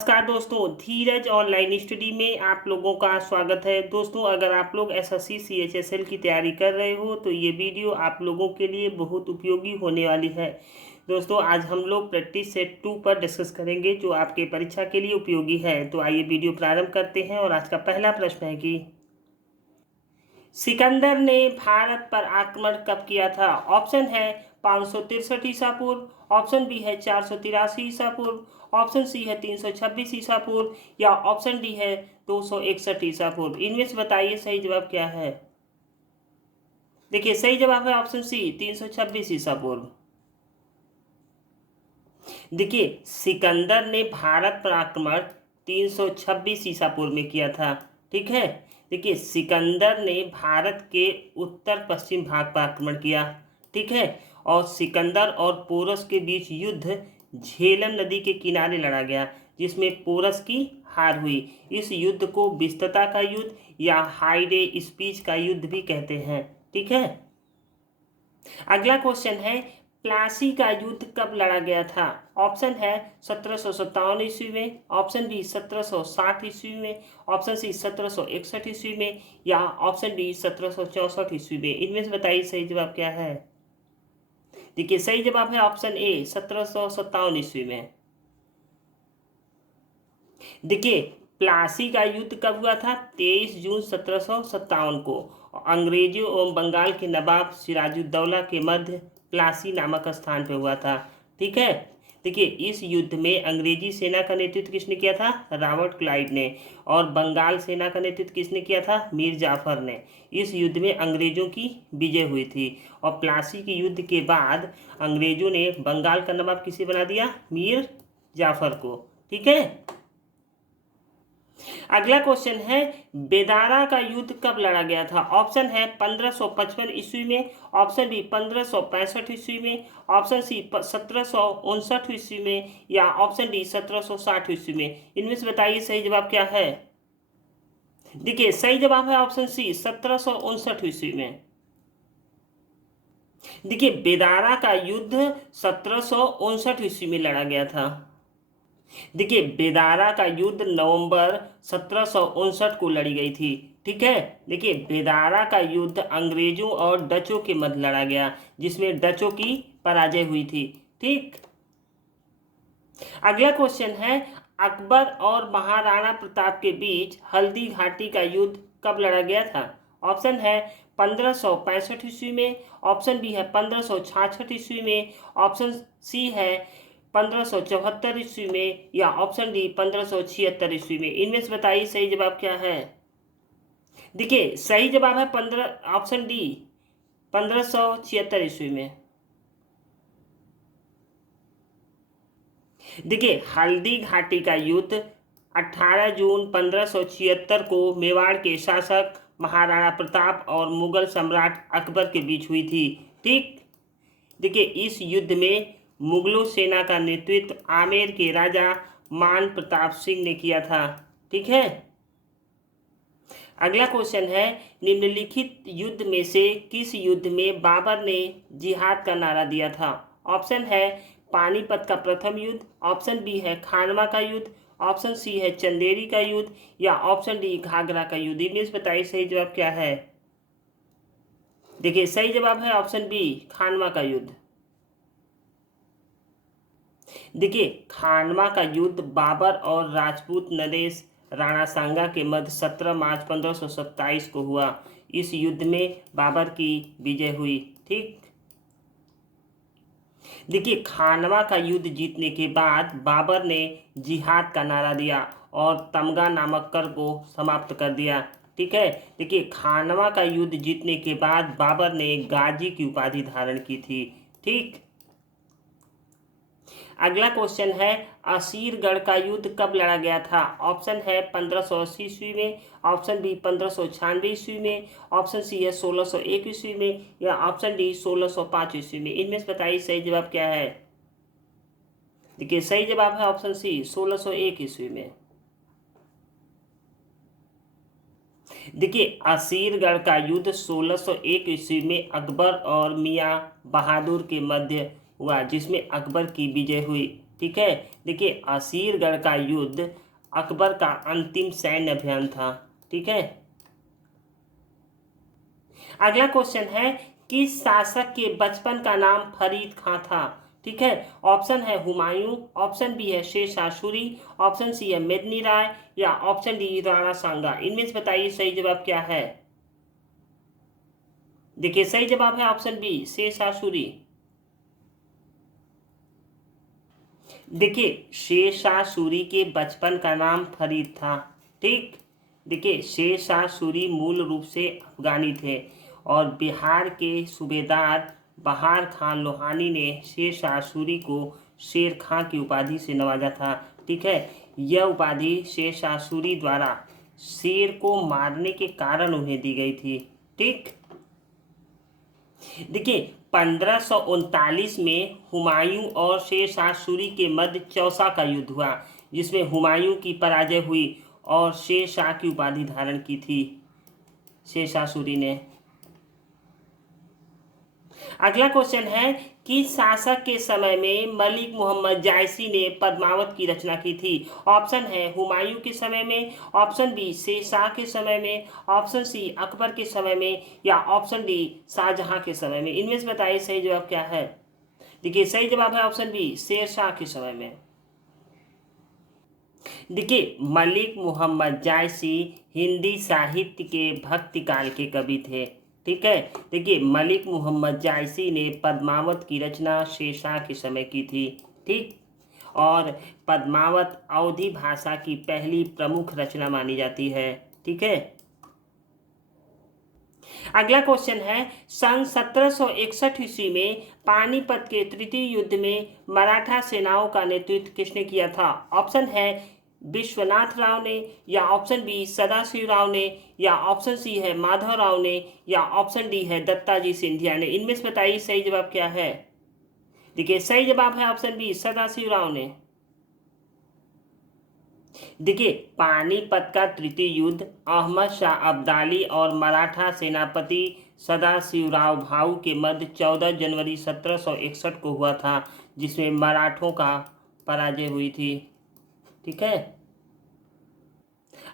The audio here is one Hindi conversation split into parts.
नमस्कार दोस्तों, धीरज ऑनलाइन स्टडी में आप लोगों का स्वागत है। दोस्तों, अगर आप लोग एसएससी सीएचएसएल की तैयारी कर रहे हो तो ये वीडियो आप लोगों के लिए बहुत उपयोगी होने वाली है। दोस्तों, आज हम लोग प्रैक्टिस सेट 2 पर डिस्कस करेंगे जो आपके परीक्षा के लिए उपयोगी है। तो आइए वीडियो प्रारंभ करते हैं और आज का पहला प्रश्न है कि सिकंदर ने भारत पर आक्रमण कब किया था। ऑप्शन है 563 ईसा पूर्व, ऑप्शन बी है 483 ईसा पूर्व, ऑप्शन सी है 326 ईसा पूर्व या ऑप्शन डी है 261 ईसा पूर्व। इनमें से बताइए सही जवाब क्या है। देखिए, सही जवाब है ऑप्शन सी 326 ईसा पूर्व। देखिए, सिकंदर ने भारत पर आक्रमण 326 ईसा पूर्व में किया था। ठीक है। देखिए, सिकंदर ने भारत के उत्तर पश्चिम भाग पर आक्रमण किया। ठीक है। और सिकंदर और पोरस के बीच युद्ध झेलम नदी के किनारे लड़ा गया, जिसमें पोरस की हार हुई। इस युद्ध को विस्तता का युद्ध या हाइडे स्पीच का युद्ध भी कहते हैं। ठीक है। अगला क्वेश्चन है, प्लासी का युद्ध कब लड़ा गया था। ऑप्शन है 1757 ईस्वी में, ऑप्शन बी 1760 ईस्वी में, ऑप्शन सी 1761 ईस्वी में या ऑप्शन डी 1764 ईस्वी में। इनमें से बताइए सही जवाब क्या है। देखिए, सही जवाब है ऑप्शन ए 1757 ईस्वी में। देखिए, प्लासी का युद्ध कब हुआ था। 23 जून 1757 को अंग्रेजों एवं बंगाल के नवाब सिराजुद्दौला के मध्य प्लासी नामक स्थान पर हुआ था। ठीक है। देखिए, इस युद्ध में अंग्रेजी सेना का नेतृत्व किसने किया था। रॉबर्ट क्लाइव ने। और बंगाल सेना का नेतृत्व किसने किया था। मीर जाफर ने। इस युद्ध में अंग्रेजों की विजय हुई थी और प्लासी के युद्ध के बाद अंग्रेजों ने बंगाल का नवाब किसे बना दिया। मीर जाफर को। ठीक है। अगला क्वेश्चन है, बेदारा का युद्ध कब लड़ा गया था। ऑप्शन है 1555 ईस्वी में, ऑप्शन बी 1565 ईस्वी में, ऑप्शन सी 1759 ईस्वी में या ऑप्शन डी 1760 ईस्वी में। इनमें से बताइए सही जवाब क्या है। देखिए, सही जवाब है ऑप्शन सी 1759 ईस्वी में। देखिए, बेदारा का युद्ध 1759 ईस्वी में लड़ा गया था। देखिए, बेदारा का युद्ध नवंबर 1759 को लड़ी गई थी। ठीक है। देखिए, बेदारा का युद्ध अंग्रेजों और डचों के मध्य लड़ा गया, जिसमें डचों की पराजय हुई थी। ठीक। अगला क्वेश्चन है, अकबर और महाराणा प्रताप के बीच हल्दी घाटी का युद्ध कब लड़ा गया था। ऑप्शन है 1565 ईस्वी में, ऑप्शन बी है 1566 ईस्वी में, ऑप्शन सी है 1574 ईस्वी में या ऑप्शन डी 1576 ईस्वी में। इनमें से बताइए सही जवाब क्या है। देखिए, सही जवाब है ऑप्शन डी 1576 ईस्वी में। देखिए, हल्दी घाटी का युद्ध 18 जून 1576 को मेवाड़ के शासक महाराणा प्रताप और मुगल सम्राट अकबर के बीच हुई थी। ठीक। देखिए, इस युद्ध में मुगलों सेना का नेतृत्व आमेर के राजा मान प्रताप सिंह ने किया था। ठीक है। अगला क्वेश्चन है, निम्नलिखित युद्ध में से किस युद्ध में बाबर ने जिहाद का नारा दिया था। ऑप्शन है पानीपत का प्रथम युद्ध, ऑप्शन बी है खानवा का युद्ध, ऑप्शन सी है चंदेरी का युद्ध या ऑप्शन डी घाघरा का युद्ध। इनमें से बताइए सही जवाब क्या है। देखिए, सही जवाब है ऑप्शन बी खानवा का युद्ध। देखिए, खानवा का युद्ध बाबर और राजपूत नरेश राणा सांगा के मध्य 17 मार्च 1527 को हुआ। इस युद्ध में बाबर की विजय हुई। ठीक। देखिए, खानवा का युद्ध जीतने के बाद बाबर ने जिहाद का नारा दिया और तमगा नामक कर को समाप्त कर दिया। ठीक है। देखिए, खानवा का युद्ध जीतने के बाद बाबर ने गाजी की उपाधि धारण की थी। ठीक। अगला क्वेश्चन है, असीरगढ़ का युद्ध कब लड़ा गया था। ऑप्शन है 1580 ईस्वी में, ऑप्शन बी 1596 ईस्वी में, ऑप्शन सी है 1601 ईस्वी में या ऑप्शन डी 1605 ईस्वी में। इनमें से बताइए सही जवाब क्या है। देखिए, सही जवाब है ऑप्शन सी 1601 ईस्वी में। देखिए, असीरगढ़ का युद्ध 1601 ईस्वी में अकबर और मियाँ बहादुर के मध्य हुआ, जिसमें अकबर की विजय हुई। ठीक है। देखिए असीरगढ़ का युद्ध अकबर का अंतिम सैन्य अभियान था। ठीक है। अगला क्वेश्चन है, किस शासक के बचपन का नाम फरीद खां था? ठीक है। ऑप्शन है हुमायूं, ऑप्शन बी है शेर शाह सूरी, ऑप्शन सी है मेदिनी राय, या ऑप्शन डी राणा सांगा। इनमें से बताइए सही जवाब क्या है। देखिए सही जवाब है ऑप्शन बी शेर शाह सूरी। देखिए शेर शाह सूरी के बचपन का नाम फरीद था। ठीक। देखिए शेर शाह सूरी मूल रूप से अफगानी थे और बिहार के सूबेदार बहार खान लोहानी ने शेर शाह सूरी को शेर खां की उपाधि से नवाजा था। ठीक है। यह उपाधि शेर शाह सूरी द्वारा शेर को मारने के कारण उन्हें दी गई थी। ठीक। देखिए 1539 में हुमायूं और शेर शाह सूरी के मध्य चौसा का युद्ध हुआ, जिसमें हुमायूं की पराजय हुई और शेर शाह की उपाधि धारण की थी शेर शाह सूरी ने। अगला क्वेश्चन है, किस शासक के समय में मलिक मोहम्मद जायसी ने पद्मावत की रचना की थी? ऑप्शन है हुमायूं के समय में, ऑप्शन बी शेर शाह के समय में, ऑप्शन सी अकबर के समय में, या ऑप्शन डी शाहजहां के समय में। इनमें से बताइए सही जवाब क्या है। देखिए सही जवाब है ऑप्शन बी शेर शाह के समय में। देखिए मलिक मोहम्मद जायसी हिंदी साहित्य के भक्ति काल के कवि थे। ठीक है। देखिए मलिक मोहम्मद जायसी ने पद्मावत की रचना शेरशाह के समय की थी। ठीक। और पद्मावत अवधी भाषा की पहली प्रमुख रचना मानी जाती है। ठीक है। अगला क्वेश्चन है, सन 1761 ईस्वी में पानीपत के तृतीय युद्ध में मराठा सेनाओं का नेतृत्व किसने किया था? ऑप्शन है विश्वनाथ राव ने, या ऑप्शन बी सदाशिव राव ने, या ऑप्शन सी है माधव राव ने, या ऑप्शन डी है दत्ताजी सिंधिया ने। इनमें से बताइए सही जवाब क्या है। देखिए सही जवाब है ऑप्शन बी सदाशिव राव ने। देखिए पानीपत का तृतीय युद्ध अहमद शाह अब्दाली और मराठा सेनापति सदाशिवराव भाऊ के मध्य 14 जनवरी 1761 को हुआ था, जिसमें मराठों का पराजय हुई थी। ठीक है।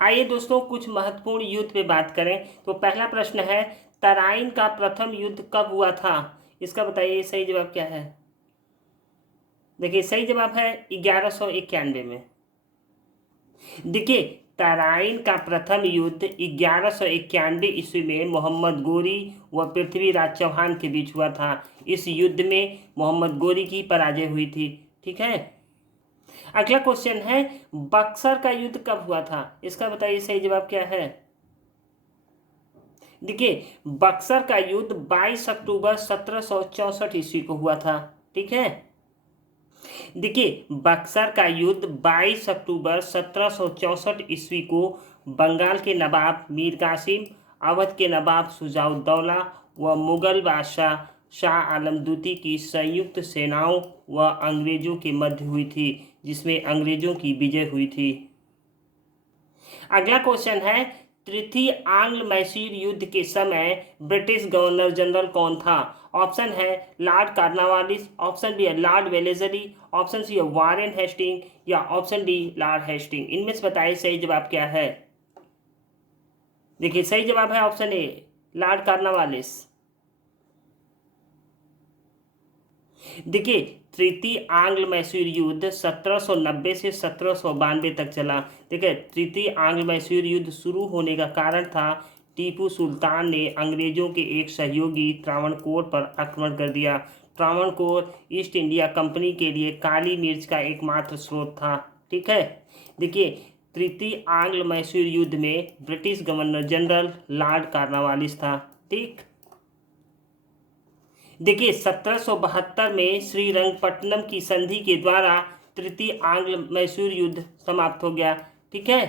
आइए दोस्तों कुछ महत्वपूर्ण युद्ध पे बात करें। तो पहला प्रश्न है, तराइन का प्रथम युद्ध कब हुआ था? इसका बताइए सही जवाब क्या है। देखिए सही जवाब है 1191 में। देखिए तराइन का प्रथम युद्ध 1191 ईस्वी में मोहम्मद गोरी व पृथ्वीराज चौहान के बीच हुआ था। इस युद्ध में मोहम्मद गोरी की पराजय हुई थी। ठीक है। अगला क्वेश्चन है, बक्सर का युद्ध कब हुआ था? इसका बताइए सही जवाब क्या है। देखिए बक्सर का युद्ध 22 अक्टूबर 1764 ईस्वी को हुआ था। ठीक है। देखिए बक्सर का युद्ध 22 अक्टूबर 1764 ईस्वी को बंगाल के नवाब मीर कासिम, अवध के नवाब शुजाउद्दौला व मुगल बादशाह शाह आलम द्वितीय की संयुक्त सेनाओं व अंग्रेजों के मध्य हुई थी, जिसमें अंग्रेजों की विजय हुई थी। अगला क्वेश्चन है, तृतीय आंग्ल मैसूर युद्ध के समय ब्रिटिश गवर्नर जनरल कौन था? ऑप्शन है लॉर्ड कार्नवालिस, ऑप्शन बी है लॉर्ड वेलेजली, ऑप्शन सी है वारेन हेस्टिंग, या ऑप्शन डी लॉर्ड हेस्टिंग। इनमें से बताइए सही जवाब क्या है। देखिए सही जवाब है ऑप्शन ए लॉर्ड कार्नवालिस। देखिए तृतीय आंग्ल मैसूर युद्ध 1790 से 1792 तक चला। देखिए तृतीय आंग्ल मैसूर युद्ध शुरू होने का कारण था टीपू सुल्तान ने अंग्रेजों के एक सहयोगी त्रावणकोर पर आक्रमण कर दिया। त्रावणकोर ईस्ट इंडिया कंपनी के लिए काली मिर्च का एकमात्र स्रोत था। ठीक है। देखिए तृतीय आंग्ल मैसूर युद्ध में British governor general Lord Cornwallis था। ठीक। देखिए 1772 में श्रीरंगपट्टनम की संधि के द्वारा तृतीय आंग्ल मैसूर युद्ध समाप्त हो गया। ठीक है।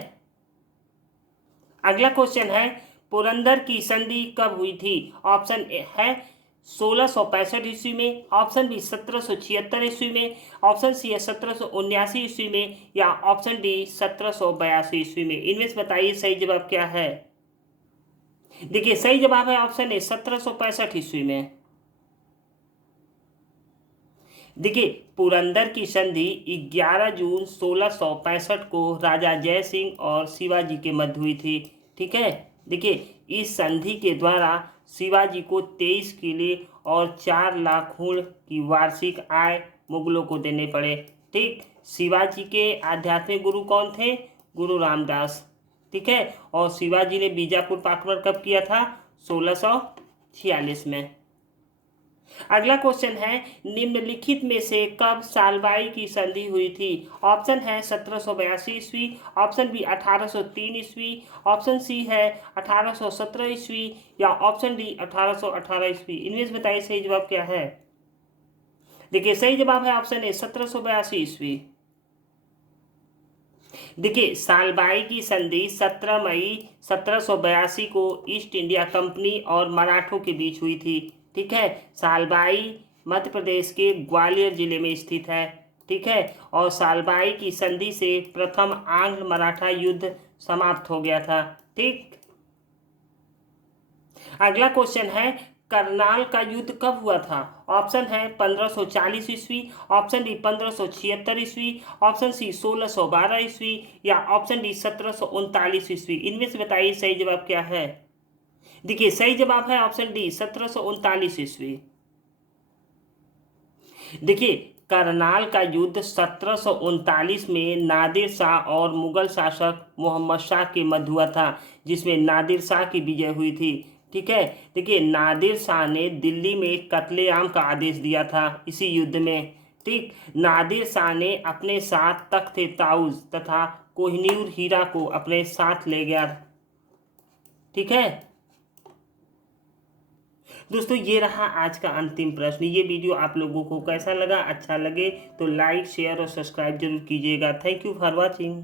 अगला क्वेश्चन है, पुरंदर की संधि कब हुई थी? ऑप्शन ए है 1665 ईस्वी में, ऑप्शन बी 1776 ईस्वी में, ऑप्शन सी है 1779 ईस्वी में, या ऑप्शन डी 1782 ईस्वी में। इनमें से बताइए सही जवाब क्या है। देखिए सही जवाब है ऑप्शन ए 1765 ईस्वी में। देखिए, पुरंदर की संधि 11 जून 1665 को राजा जय सिंह और शिवाजी के मध्य हुई थी। ठीक है। देखिए, इस संधि के द्वारा शिवाजी को 23 किले और 4 लाख ऊँट की वार्षिक आय मुगलों को देने पड़े। ठीक। शिवाजी के आध्यात्मिक गुरु कौन थे? गुरु रामदास। ठीक है। और शिवाजी ने बीजापुर आक्रमण कब किया था? 1646 में। अगला क्वेश्चन है, निम्नलिखित में से कब सालबाई की संधि हुई थी? ऑप्शन है 1782 ईस्वी, ऑप्शन बी 1803 ईस्वी, ऑप्शन सी है 1817 ईस्वी या ऑप्शन डी 1818 ईस्वी। इनमें से बताइए सही जवाब क्या है। देखिए, सही जवाब है ऑप्शन ए 1782 ईस्वी। देखिए, सालबाई की संधि 17 मई 1782 को ईस्ट इंडिया कंपनी और मराठों के बीच हुई थी। ठीक है। सालबाई मध्य प्रदेश के ग्वालियर जिले में स्थित है। ठीक है। और सालबाई की संधि से प्रथम आंग्ल मराठा युद्ध समाप्त हो गया था। ठीक। अगला क्वेश्चन है, करनाल का युद्ध कब हुआ था? ऑप्शन है 1540 ईस्वी, ऑप्शन डी 1576 ईस्वी, ऑप्शन सी 1612 ईस्वी या ऑप्शन डी 1739 ईस्वी। इनमें से बताइए सही जवाब क्या है। देखिए, सही जवाब है ऑप्शन डी 1739 ईस्वी। देखिए, करनाल का युद्ध 1739 में नादिर शाह और मुगल शासक मोहम्मद शाह के मध्य हुआ था, जिसमें नादिर शाह की विजय हुई थी। ठीक है। देखिए, नादिर शाह ने दिल्ली में कत्लेआम का आदेश दिया था इसी युद्ध में। ठीक। नादिर शाह ने अपने साथ तख्त ताउस तथा कोहिनूर हीरा को अपने साथ ले गया। ठीक है दोस्तों, ये रहा आज का अंतिम प्रश्न। ये वीडियो आप लोगों को कैसा लगा? अच्छा लगे तो लाइक शेयर और सब्सक्राइब जरूर कीजिएगा। Thank you for watching.